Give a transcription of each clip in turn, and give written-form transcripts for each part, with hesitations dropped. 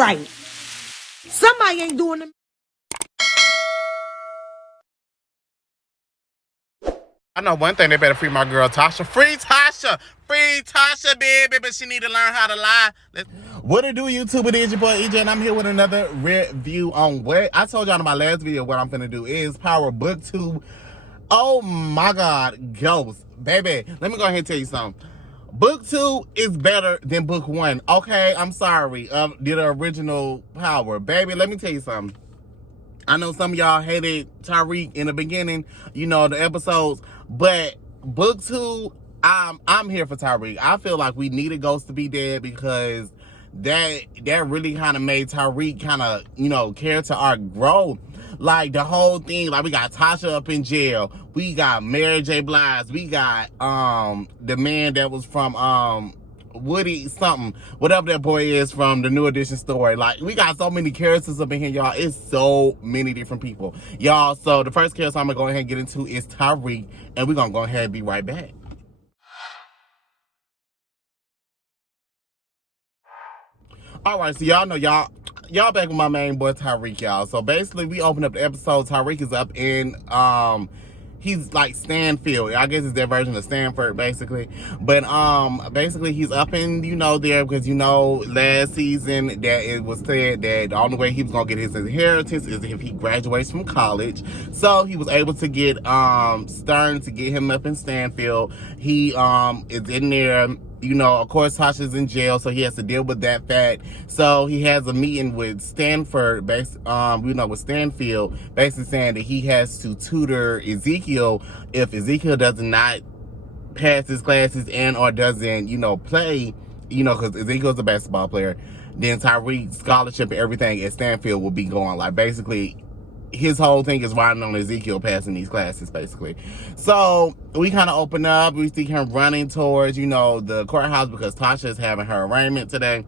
right. Somebody ain't doing them. I know one thing, they better free my girl Tasha. Free Tasha! Free Tasha, baby, but she need to learn how to lie. What it do, YouTube? It is your boy EJ, and I'm here with another review on what I told y'all in my last video. What I'm finna do is Power Book 2. Oh my God, Ghost. Baby, let me go ahead and tell you something. Book 2 is better than Book 1. Okay, I'm sorry. The original Power. Baby, let me tell you something. I know some of y'all hated Tariq in the beginning, you know, the episodes, but Book 2, I'm here for Tariq. I feel like we needed Ghost to be dead because that really kind of made Tariq kind of, you know, character arc grow. Like the whole thing, like we got Tasha up in jail, we got Mary J. Blige, we got the man that was from Woody something, whatever that boy is from the New Edition story. Like, we got so many characters up in here, y'all. It's so many different people, y'all. So the first character I'm gonna go ahead and get into is Tariq, and we're gonna go ahead and be right back. All right, so y'all know y'all back with my main boy Tariq, y'all. So basically, we open up the episode. Tariq is up in he's like Stansfield. I guess it's their version of Stanford, basically. But basically he's up in, you know, there because, you know, last season that it was said that the only way he was gonna get his inheritance is if he graduates from college. So he was able to get Stern to get him up in Stansfield. He is in there. You know, of course, Tasha's in jail, so he has to deal with that fact. So he has a meeting with Stanford, you know, with Stanfield, basically saying that he has to tutor Ezekiel if Ezekiel does not pass his classes and or doesn't, you know, play, you know, because Ezekiel's a basketball player, then Tariq's scholarship and everything at Stanfield will be going. Like, basically, his whole thing is riding on Ezekiel passing these classes, basically. So we kind of open up. We see him running towards, you know, the courthouse because Tasha is having her arraignment today.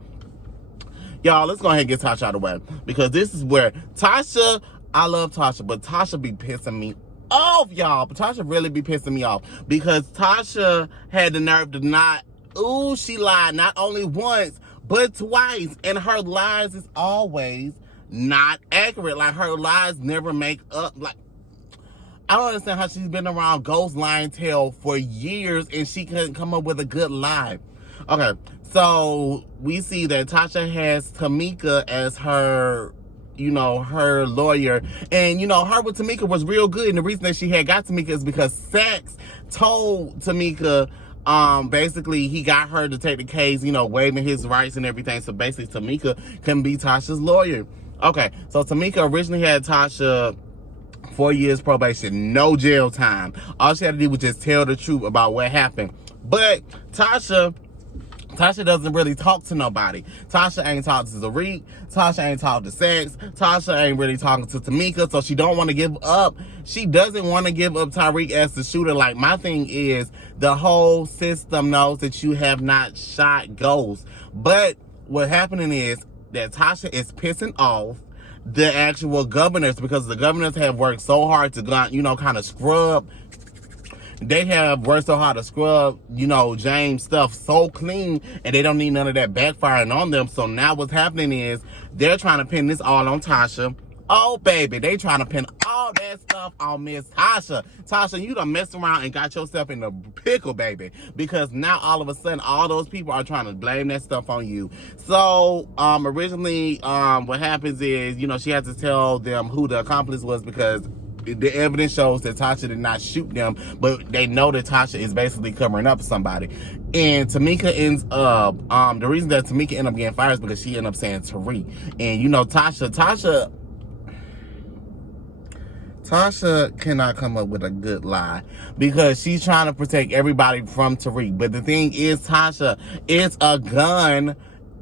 Y'all, let's go ahead and get Tasha out of the way because this is where Tasha, I love Tasha, but Tasha be pissing me off, y'all. But Tasha really be pissing me off because Tasha had the nerve to not, ooh, she lied not only once, but twice. And her lies is always not accurate. Like, her lies never make up. Like, I don't understand how she's been around Ghost lying tale for years and she couldn't come up with a good lie. Okay, so we see that Tasha has Tamika as her, you know, her lawyer. And, you know, her with Tamika was real good. And the reason that she had got Tamika is because Sax told Tamika, basically he got her to take the case, you know, waiving his rights and everything. So basically Tamika can be Tasha's lawyer. Okay, so Tamika originally had Tasha 4 years probation, no jail time. All she had to do was just tell the truth about what happened. But Tasha doesn't really talk to nobody. Tasha ain't talking to Tariq. Tasha ain't talking to Sax. Tasha ain't really talking to Tamika, so she don't want to give up. She doesn't want to give up Tariq as the shooter. Like, my thing is, the whole system knows that you have not shot Ghost. But what's happening is that Tasha is pissing off the actual governors because the governors have worked so hard to, you know, kind of scrub. They have worked so hard to scrub, you know, James' stuff so clean, and they don't need none of that backfiring on them. So now what's happening is they're trying to pin this all on Tasha. Oh, baby, they trying to pin all that stuff on Miss Tasha. Tasha, you done messed around and got yourself in the pickle, baby. Because now all of a sudden, all those people are trying to blame that stuff on you. So, originally, what happens is, you know, she has to tell them who the accomplice was because the evidence shows that Tasha did not shoot them, but they know that Tasha is basically covering up Somebody. And Tamika ends up, the reason that Tamika ended up getting fired is because she ended up saying Tariq. And, you know, Tasha cannot come up with a good lie because she's trying to protect everybody from Tariq. But the thing is, Tasha, it's a gun.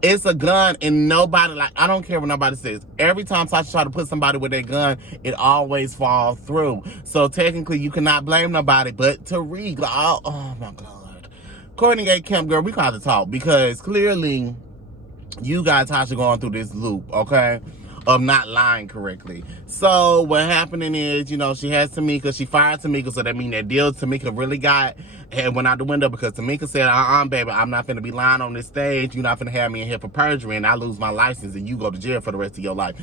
It's a gun, and nobody, like, I don't care what nobody says. Every time Tasha try to put somebody with their gun, it always falls through. So technically, you cannot blame nobody but Tariq. Like, oh my God. Courtney Gate Camp, girl, we got to talk because clearly you got Tasha going through this loop, okay, of not lying correctly. So what happening is, you know, she has Tamika. She fired Tamika, so that means that deal Tamika really got head went out the window because Tamika said, baby, I'm not finna be lying on this stage. You're not finna have me in here for perjury and I lose my license and you go to jail for the rest of your life.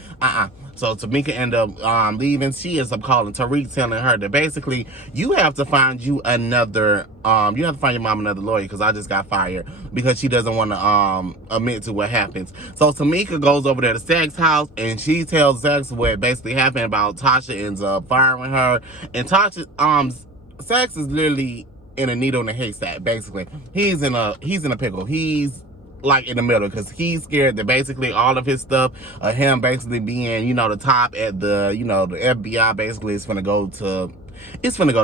So Tamika ended up leaving. She ends up calling Tariq, telling her that basically you have to find you another, you have to find your mom another lawyer because I just got fired because she doesn't want to admit to what happens. So Tamika goes over there to Zach's house and she tells Zach what basically happened about Tasha ends up firing her. And Tasha, Zach is literally in a needle in a haystack, basically. He's in a pickle. He's like in the middle because he's scared that basically all of his stuff, him basically being, the top at the, the FBI basically is gonna go to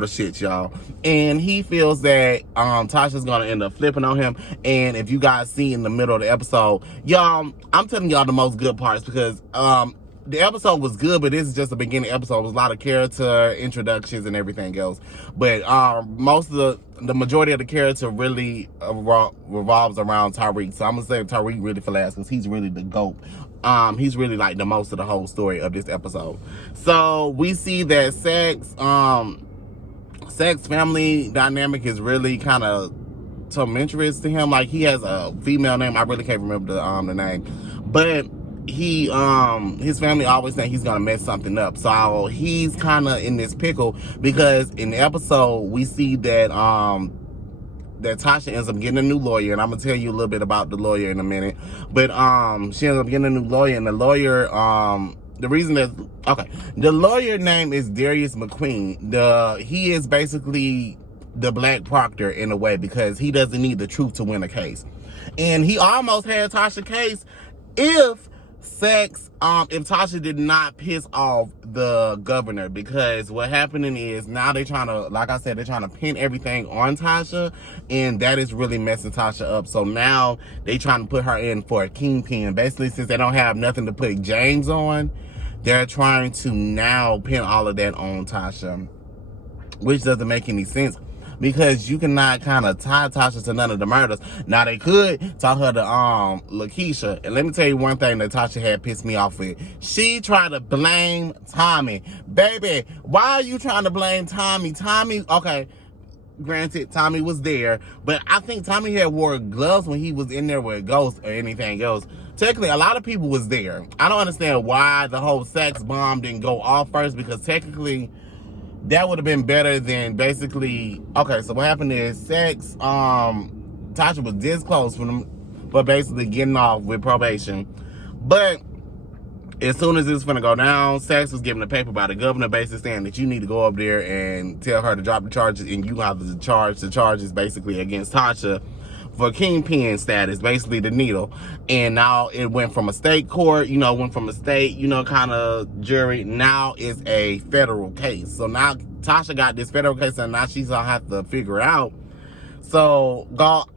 shit, y'all. And he feels that Tasha's gonna end up flipping on him. And if you guys see in the middle of the episode, y'all, I'm telling y'all the most good parts because the episode was good, but this is just the beginning episode. It was a lot of character introductions and everything else. But most of the majority of the character really revolves around Tariq. So I'm gonna say Tariq really for last because he's really the GOAT. He's really like the most of the whole story of this episode. So we see that Zach's family dynamic is really kind of tumultuous to him. Like he has a female name. I really can't remember the name, but he his family always think he's gonna mess something up. So he's kind of in this pickle because in the episode we see that that Tasha ends up getting a new lawyer, and I'm gonna tell you a little bit about the lawyer in a minute. But she ends up getting a new lawyer, and the lawyer the lawyer name is Darius McQueen. He is basically the Black Proctor in a way because he doesn't need the truth to win a case, and he almost had Tasha's case if Tasha did not piss off the governor, because what happening is now they're trying to, like I said, they're trying to pin everything on Tasha, and that is really messing Tasha up. So now they trying to put her in for a kingpin. Basically, since they don't have nothing to put James on, they're trying to now pin all of that on Tasha, which doesn't make any sense. Because you cannot kind of tie Tasha to none of the murders. Now, they could tie her to Lakeisha. And let me tell you one thing that Tasha had pissed me off with. She tried to blame Tommy. Baby, why are you trying to blame Tommy? Tommy, okay, granted, Tommy was there. But I think Tommy had wore gloves when he was in there with Ghost or anything else. Technically, a lot of people was there. I don't understand why the whole sex bomb didn't go off first. Because technically, that would have been better than basically, okay, so what happened is Tasha was this close for basically getting off with probation. But as soon as it's gonna go down, Sax was given a paper by the governor basically saying that you need to go up there and tell her to drop the charges, and you have to charge the charges basically against Tasha for kingpin status, basically the needle. And now it went from a state court, went from a state, kind of jury. Now it's a federal case. So now Tasha got this federal case, and now she's gonna have to figure it out. So,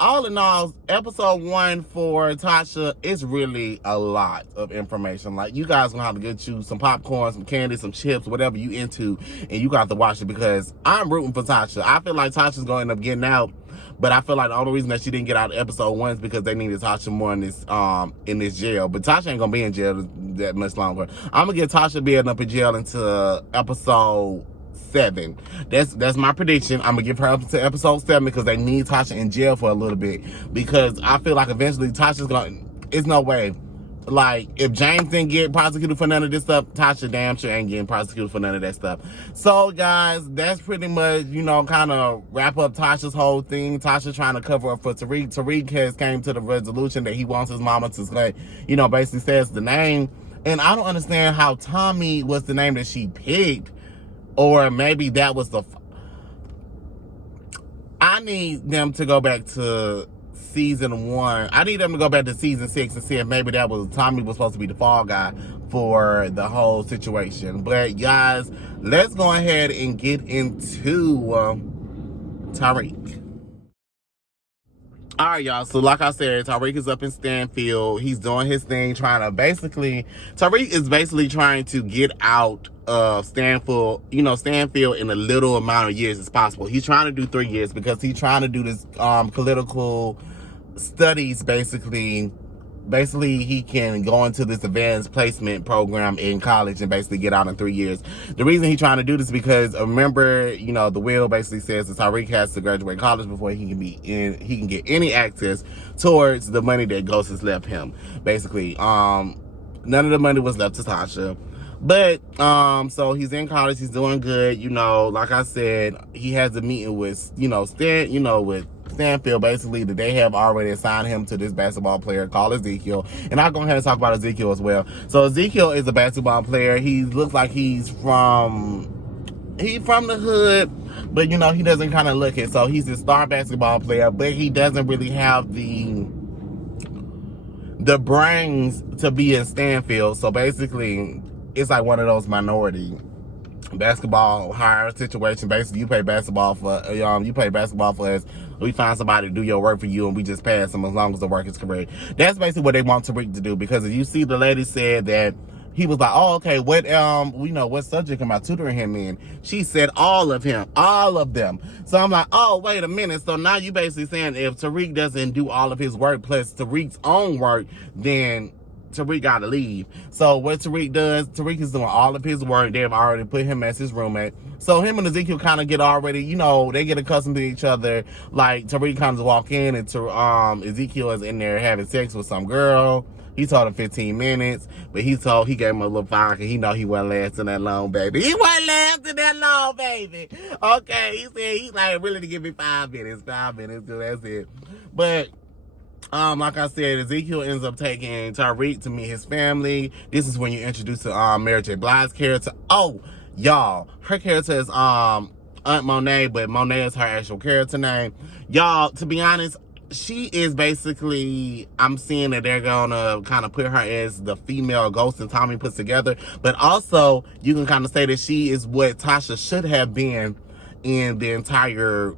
all in all, episode 1 for Tasha is really a lot of information. Like, you guys gonna have to get you some popcorn, some candy, some chips, whatever you into, and you got to watch it because I'm rooting for Tasha. I feel like Tasha's gonna end up getting out. But I feel like the only reason that she didn't get out of episode 1 is because they needed Tasha more in this jail. But Tasha ain't gonna be in jail that much longer. I'm gonna get Tasha being up in jail until episode 7. That's my prediction. I'm gonna give her up to episode 7 because they need Tasha in jail for a little bit. Because I feel like eventually Tasha's gonna. It's no way. Like, if James didn't get prosecuted for none of this stuff, Tasha damn sure ain't getting prosecuted for none of that stuff. So, guys, that's pretty much, kind of wrap up Tasha's whole thing. Tasha trying to cover up for Tariq. Tariq has came to the resolution that he wants his mama to say, basically says the name. And I don't understand how Tommy was the name that she picked. Or maybe that was I need them to go back to season 1. I need them to go back to season 6 and see if maybe that was Tommy was supposed to be the fall guy for the whole situation. But guys, let's go ahead and get into Tariq. All right, y'all. So like I said, Tariq is up in Stansfield. He's doing his thing, Tariq is basically trying to get out of Stansfield, Stansfield in a little amount of years as possible. He's trying to do 3 years because he's trying to do this political studies basically basically he can go into this advanced placement program in college and basically get out in 3 years. The reason he's trying to do this is because remember, the will basically says that Tariq has to graduate college before he can get any access towards the money that Ghost has left him. Basically, none of the money was left to Tasha. But so he's in college, he's doing good, like I said, he has a meeting with with Stansfield, basically, that they have already assigned him to this basketball player called Ezekiel. And I'll go ahead and talk about Ezekiel as well. So Ezekiel is a basketball player. He looks like he's from the hood, but he doesn't kind of look it. So he's a star basketball player, but he doesn't really have the brains to be in Stansfield. So basically, it's like one of those minority basketball hire situation. Basically, you play basketball for us. We find somebody to do your work for you, and we just pass them as long as the work is correct. That's basically what they want Tariq to do, because if you see, the lady said that he was like, oh, okay, what subject am I tutoring him in? She said all of them. So I'm like, oh, wait a minute. So now you basically saying if Tariq doesn't do all of his work plus Tariq's own work, then Tariq gotta leave. So what Tariq does, Tariq is doing all of his work. They've already put him as his roommate. So him and Ezekiel kind of get already, they get accustomed to each other. Like Tariq kind of walk in and Ezekiel is in there having sex with some girl. He told him 15 minutes, but he gave him a little fine because he know he wasn't lasting that long, baby. He wasn't lasting that long, baby. Okay, he said he like really to give me 5 minutes, so that's it. But like I said, Ezekiel ends up taking Tariq to meet his family. This is when you introduce to Mary J. Blige's character. Oh, y'all, her character is Aunt Monet, but Monet is her actual character name. Y'all, to be honest, she is basically, I'm seeing that they're gonna kind of put her as the female Ghost and Tommy puts together, but also you can kind of say that she is what Tasha should have been in the entire,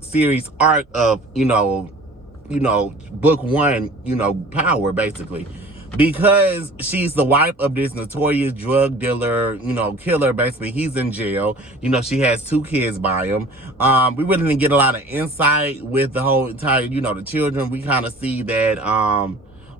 series arc of, book 1, Power, basically. Because she's the wife of this notorious drug dealer, killer, basically. He's in jail. She has 2 kids by him. We really didn't get a lot of insight with the whole entire, the children. We kind of see that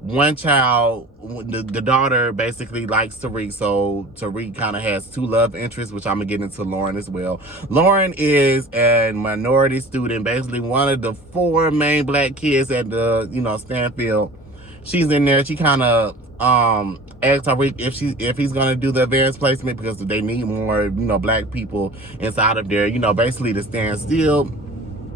one child, the daughter, basically likes Tariq. So Tariq kind of has 2 love interests, which I'm going to get into Lauren as well. Lauren is a minority student, basically one of the 4 main black kids at the, Stansfield. She's in there. She kind of asked Tariq if he's gonna do the advanced placement because they need more, black people inside of there, basically to stand still.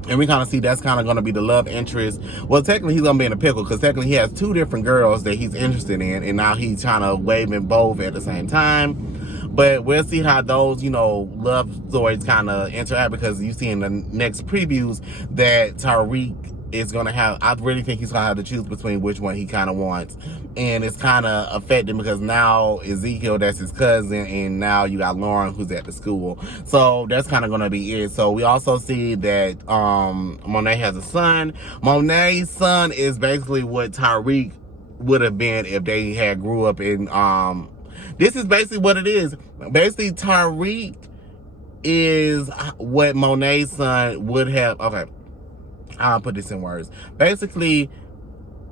And we kind of see that's kind of going to be the love interest. Well, technically, he's going to be in a pickle because technically he has 2 different girls that he's interested in. And now he's trying to wave in both at the same time. But we'll see how those, love stories kind of interact, because you see in the next previews that Tariq is going to have, I really think he's going to have to choose between which one he kind of wants. And it's kind of affecting because now Ezekiel, that's his cousin, and now you got Lauren, who's at the school. So that's kind of going to be it. So we also see that Monet has a son. Monet's son is basically what Tariq would have been if they had grew up in, this is basically what it is. Basically, Tariq is what Monet's son would have, okay, I'll put this in words. Basically,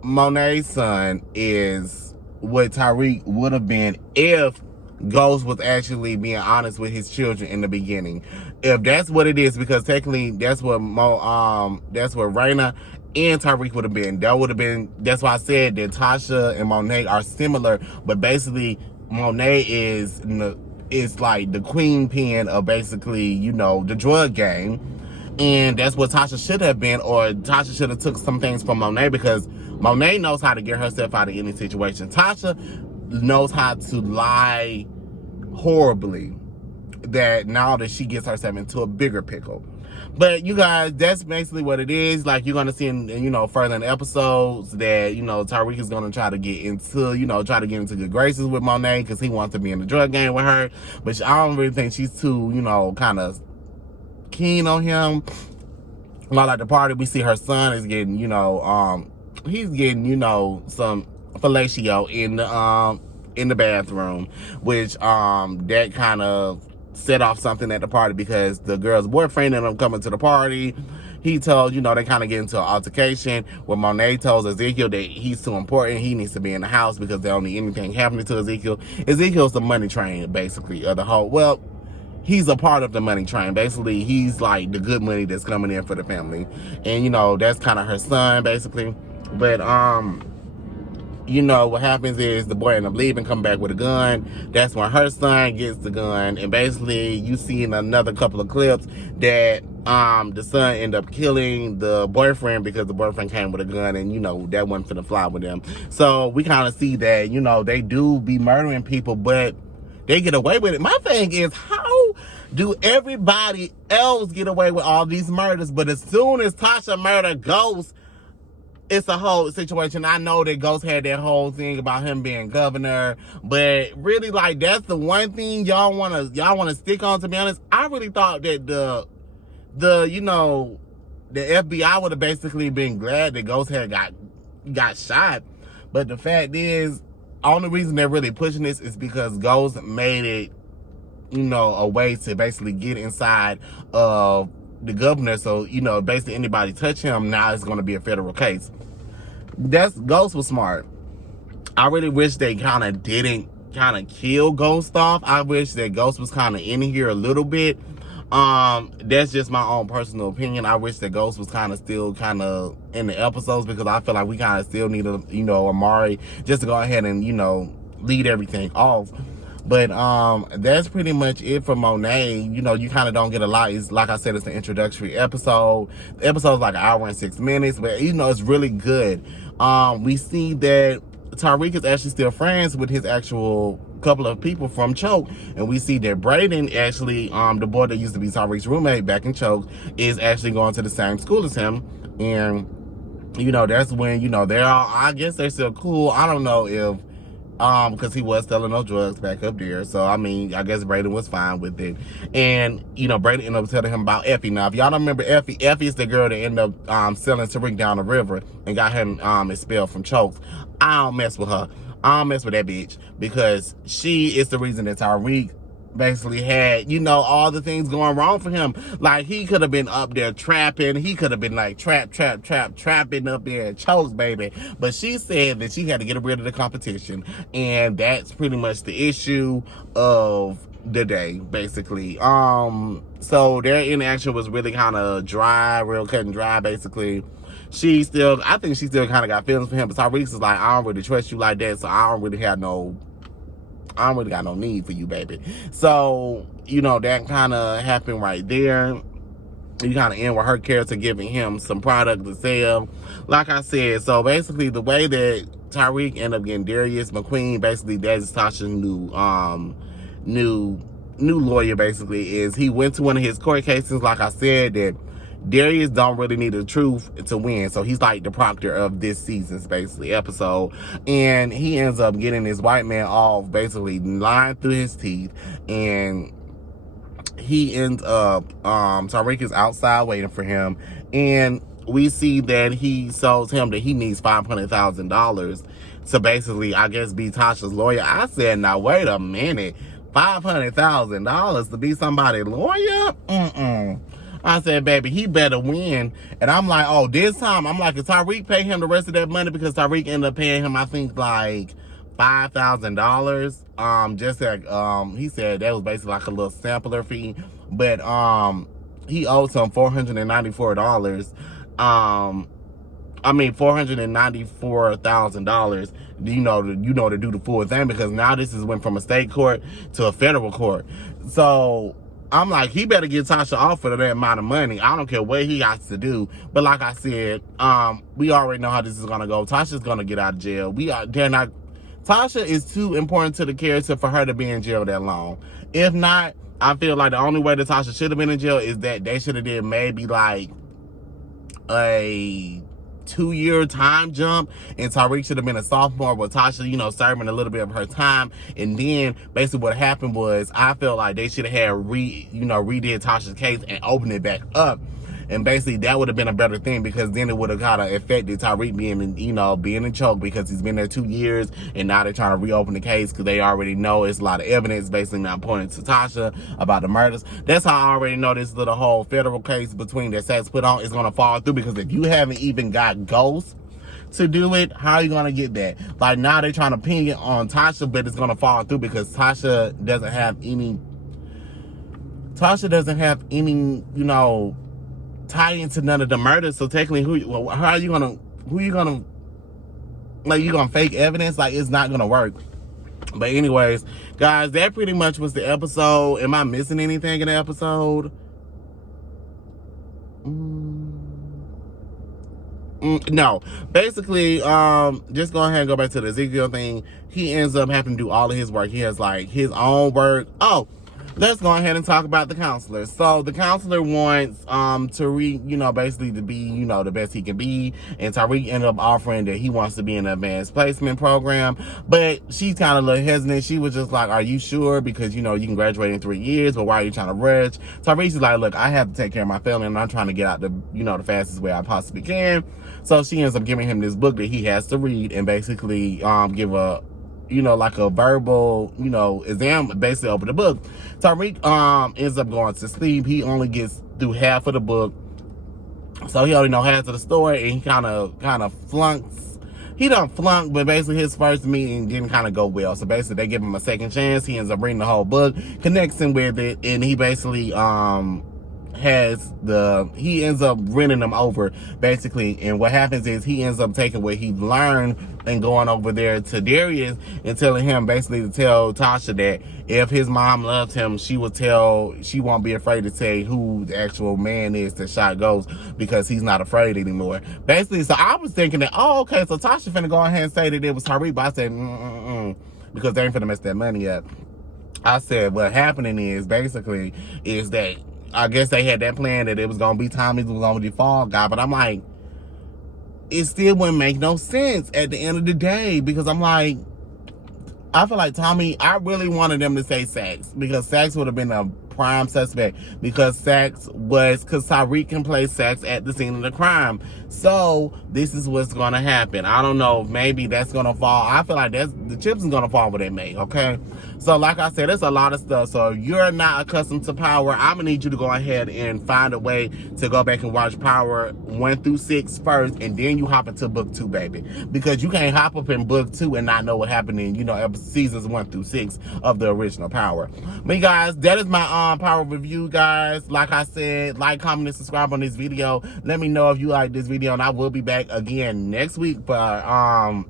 Monet's son is what Tariq would have been if Ghost was actually being honest with his children in the beginning. If that's what it is, because technically that's what Raina and Tariq would have been. That's why I said that Tasha and Monet are similar, but basically Monet is like the queen pin of basically, the drug game. And that's what Tasha should have been, or Tasha should have took some things from Monet, because Monet knows how to get herself out of any situation. Tasha knows how to lie horribly, that now that she gets herself into a bigger pickle. But you guys, that's basically what it is. Like, you're going to see in, further in the episodes that, Tariq is going to try to get into good graces with Monet because he wants to be in the drug game with her. But I don't really think she's too, kind of keen on him. While at the party, we see her son is getting, he's getting, some fellatio in the bathroom, which that kind of set off something at the party, because the girl's boyfriend and them coming to the party, he told, they kind of get into an altercation where Monet tells Ezekiel that he's too important. He needs to be in the house because they don't need anything happening to Ezekiel. Ezekiel's the money train, basically, of the whole. Well, he's a part of the money train. Basically, he's like the good money that's coming in for the family. And, that's kind of her son, basically. But, what happens is the boy ends up leaving, come back with a gun. That's when her son gets the gun. And basically, you see in another couple of clips that the son end up killing the boyfriend because the boyfriend came with a gun and, that wasn't finna fly with them. So we kind of see that, they do be murdering people, but they get away with it. My thing is, how do everybody else get away with all these murders? But as soon as Tasha murdered Ghost, it's a whole situation. I know that Ghost had that whole thing about him being governor, but really, like, that's the one thing y'all wanna stick on. To be honest, I really thought that the FBI would have basically been glad that Ghost had got shot. But the fact is, only reason they're really pushing this is because Ghost made it, a way to basically get inside of the governor. So, basically anybody touch him, now it's going to be a federal case. Ghost was smart. I really wish they kind of didn't kill Ghost off. I wish that Ghost was kind of in here a little bit. That's just my own personal opinion. I wish that Ghost was still in the episodes, because I feel like we still need Amari just to go ahead and, lead everything off. But that's pretty much it for Monet. You don't get a lot. It's, like I said, it's the introductory episode. The episode's like an hour and 6 minutes, but it's really good. We see that Tariq is actually still friends with his actual couple of people from Choke, and we see that Brayden actually, the boy that used to be Tariq's roommate back in Choke, is actually going to the same school as him. And that's when they're all, I guess they're still cool. I don't know if because he was selling those drugs back up there. So, I guess Brayden was fine with it. And, Brayden ended up telling him about Effie. Now, if y'all don't remember Effie is the girl that ended up selling Tariq down the river and got him expelled from Chokes. I don't mess with her. I don't mess with that bitch, because she is the reason that Tariq basically had, all the things going wrong for him. Like, he could have been up there trapping. He could have been like trapping up there at Chokes, baby. But she said that she had to get rid of the competition. And that's pretty much the issue of the day, basically. So their interaction was really kind of dry, real cut and dry, basically. I think she still kind of got feelings for him, but Tariq is like, I don't really trust you like that, so I don't really got no need for you, baby. So, that kind of happened right there. You kind of end with her character giving him some product to sell. Like I said, so basically the way that Tariq ended up getting Darius McQueen, basically that is Tasha's new lawyer, basically, is he went to one of his court cases. Like I said, that Darius don't really need the truth to win. So he's like the proctor of this season's basically episode. And he ends up getting this white man off, basically lying through his teeth. And he ends up, Tariq is outside waiting for him. And we see that he tells him that he needs $500,000 to basically, I guess, be Tasha's lawyer. I said, now wait a minute. $500,000 to be somebody's lawyer? I said, baby, he better win. And I'm like, oh, this time, I'm like, if Tariq pay him the rest of that money, because Tariq ended up paying him, I think, like $5,000. Just like, he said that was basically like a little sampler fee. But he owes him $494. $494,000, to do the full thing, because now this is went from a state court to a federal court. So I'm like, he better get Tasha off for that amount of money. I don't care what he has to do. But like I said, we already know how this is gonna go. Tasha's gonna get out of jail. Tasha is too important to the character for her to be in jail that long. If not, I feel like the only way that Tasha should have been in jail is that they should have did maybe like a 2-year time jump, and Tariq should have been a sophomore with Tasha, serving a little bit of her time. And then basically what happened was, I felt like they should have had redid Tasha's case and opened it back up. And basically that would have been a better thing, because then it would have kind of affected Tariq being in choke, because he's been there 2 years and now they're trying to reopen the case because they already know it's a lot of evidence basically now pointing to Tasha about the murders. That's how I already know this little whole federal case between that Sax put on is going to fall through, because if you haven't even got Ghost to do it, how are you going to get that? Like, now they're trying to ping it on Tasha, but it's going to fall through because Tasha doesn't have any, you know, tie into none of the murders. So technically, how are you going to, like, you going to fake evidence? Like, it's not going to work. But anyways, guys, that pretty much was the episode. Am I missing anything in the episode? No. Basically, just go ahead and go back to the Ezekiel thing. He ends up having to do all of his work. He has like his own work. Oh, let's go ahead and talk about the counselor. So the counselor wants Tariq, you know, basically to be, you know, the best he can be. And Tariq ended up offering that he wants to be in an advanced placement program. But she's kind of a little hesitant. She was just like, are you sure? Because, you know, you can graduate in 3 years, but why are you trying to rush? Tariq's like, look, I have to take care of my family and I'm trying to get out the, you know, the fastest way I possibly can. So she ends up giving him this book that he has to read and basically give a, you know, like a verbal, you know, exam basically over the book. Tariq ends up going to sleep. He only gets through half of the book. So he already know half of the story, and he kind of flunks. He don't flunk, but basically his first meeting didn't kind of go well. So basically they give him a second chance. He ends up reading the whole book, connects him with it, and he basically he ends up renting them over basically. And what happens is he ends up taking what he learned and going over there to Darius and telling him basically to tell Tasha that if his mom loves him, she won't be afraid to say who the actual man is that shot Ghost, because he's not afraid anymore. Basically, so I was thinking that, oh, okay, so Tasha finna go ahead and say that it was Tariq, but I said, because they ain't finna mess that money up. I said what happening is basically is that I guess they had that plan that it was gonna be Tommy was gonna be the fall guy, but I'm like, it still wouldn't make no sense at the end of the day, because I'm like, I feel like Tommy, I really wanted them to say Sax, because Sax would have been a prime suspect, because Tariq can play Sax at the scene of the crime. So this is what's gonna happen. I don't know, maybe that's gonna fall. I feel like the chips is gonna fall where they may, okay? So like I said, there's a lot of stuff. So if you're not accustomed to Power, I'm gonna need you to go ahead and find a way to go back and watch Power 1 through 6 first, and then you hop into book 2, baby. Because you can't hop up in book 2 and not know what happened in, you know, seasons 1 through 6 of the original Power. But guys, that is my Power review, guys. Like I said, like, comment, and subscribe on this video. Let me know if you like this video, and I will be back again next week for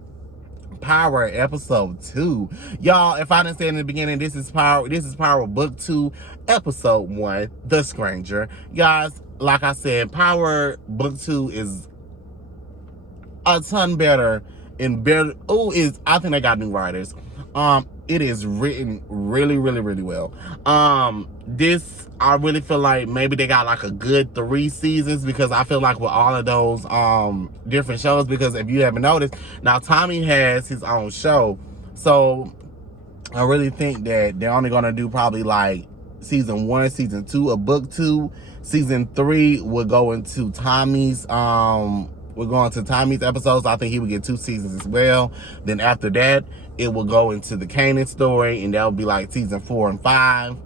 Power episode 2. Y'all, if I didn't say in the beginning, this is Power book 2 episode 1, The Stranger. Guys, like I said, Power book 2 is a ton better and better. I think they got new writers. It is written really, really, really well. This, I really feel like maybe they got like a good 3 seasons, because I feel like with all of those different shows, because if you haven't noticed, now Tommy has his own show. So I really think that they're only gonna do probably like season 1, season 2 of book 2. Season 3 will go into Tommy's we're going to Tommy's episodes. I think he would get 2 seasons as well. Then after that, it will go into the Kanan story, and that will be like season 4 and 5.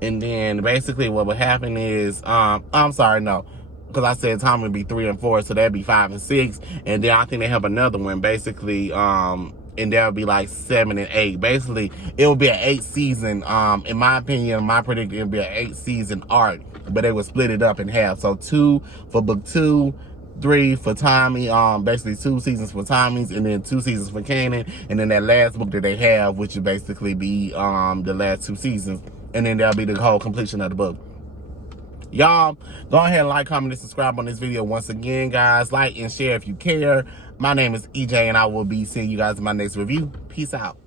And then basically what would happen is, I'm sorry, no, because I said Tommy would be 3 and 4, so that'd be 5 and 6. And then I think they have another one, basically, and that would be like 7 and 8. Basically, it would be an 8 season, in my opinion, my prediction, it would be an 8 season arc, but they would split it up in half. So 2 for book 2, 3 for Tommy, basically 2 seasons for Tommy's, and then 2 seasons for Kanan, and then that last book that they have, which would basically be the last 2 seasons, and then that'll be the whole completion of the book. Y'all, go ahead and like, comment, and subscribe on this video. Once again, guys, like and share if you care. My name is EJ, and I will be seeing you guys in my next review. Peace out.